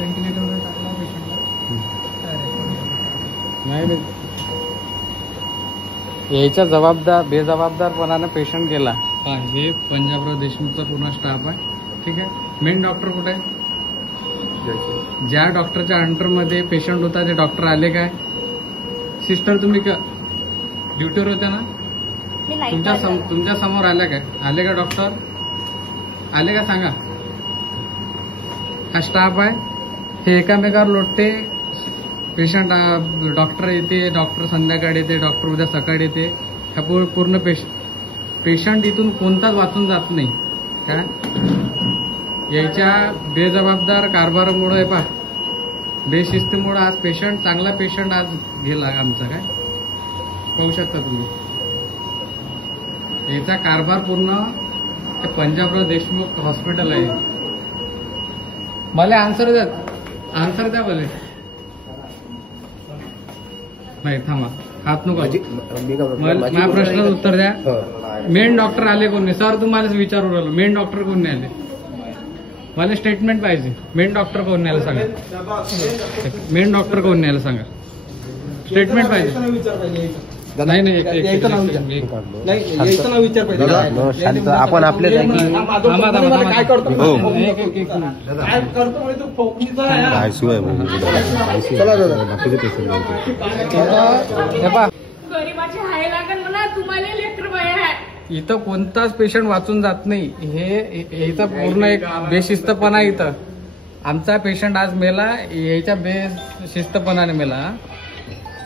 व्हेंटिलेटरवर टाकला पेशंटला. नाही यायचा जबाबदार बेजबाबदारपणाने पेशंट गेला. हा हे पंजाबराव देशमुखचा पूर्ण स्टाफ आहे. ठीक आहे. मेन डॉक्टर कुठे आहे? ज्या डॉक्टरच्या अंडरमध्ये पेशंट होता ते डॉक्टर आले काय? सिस्टर तुम्ही ड्युटीवर होत्या ना? तुमच्या समोर आल्या काय? आले का डॉक्टर? आले का सांगा? हा स्टाफ आहे. हे एकामेकावर लोटते. पेशंट डॉक्टर येते, डॉक्टर संध्याकाळी येते, डॉक्टर उद्या सकाळी येते. हा पूर्ण पेशंट इथून कोणताच वाचून जात नाही. काय याच्या बेजबाबदार कारभारामुळे बेशिस्तीमुळे आज चांगला पेशंट आज गेला आमचा. काय पाहू शकता तुम्ही. याचा कारभार पूर्ण ते पंजाबराव देशमुख हॉस्पिटल आहे. मला आन्सर द्या बोले. नाही थांबा, हात नको. माझ्या प्रश्नाचं उत्तर द्या. मेन डॉक्टर आले कोण नाही? सर तुम्हालाच विचारू राहिलो. मेन डॉक्टर कोण नाही आले? मला स्टेटमेंट पाहिजे. मेन डॉक्टर कोण नाही आलं सांगा. मेन डॉक्टर कोण नाही आलं सांगा. स्टेटमेंट पाहिजे. नाही आपण आपल्या इथं कोणताच पेशंट वाचून जात नाही. हे इथं पूर्ण एक बेशिस्तपणा. इथं आमचा पेशंट आज मेला, याच्या बेशिस्तपणाने मेला.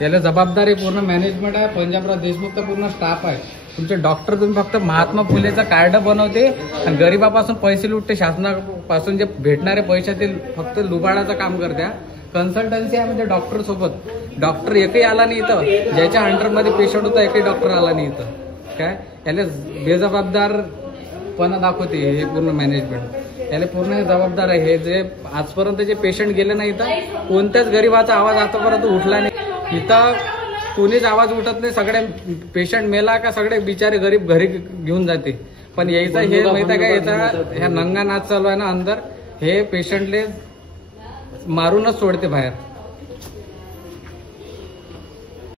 याला जबाबदारी पूर्ण मॅनेजमेंट आहे. पंजाबराव देशमुखचा पूर्ण स्टाफ आहे. तुमचे डॉक्टर तुम्ही फक्त महात्मा फुलेचं कार्ड बनवते आणि गरीबापासून पैसे लुटते. शासनापासून जे भेटणारे पैशातील फक्त लुबाडाचं काम करत्या. कन्सल्टन्सी आहे म्हणजे डॉक्टर सोबत. डॉक्टर एकही आला नाही इथं. ज्याच्या अंडरमध्ये पेशंट होता एकही डॉक्टर आला नाही इथं. काय याला बेजबाबदारपणा दाखवते हे पूर्ण मॅनेजमेंट. याला पूर्ण जबाबदार आहे. हे जे आजपर्यंत जे पेशंट गेले नाही इथं, कोणत्याच गरीबाचा आवाज आतापर्यंत उठला नाही. इथं कोणीच आवाज उठत नाही. सगळे पेशंट मेला का सगळे बिचारे गरीब घरी घेऊन जाते. पण यायचा हे माहिती आहे का, याचा ह्या नंगा नाच चालू आहे ना अंदर, हे पेशंटले मारूनच सोडते बाहेर.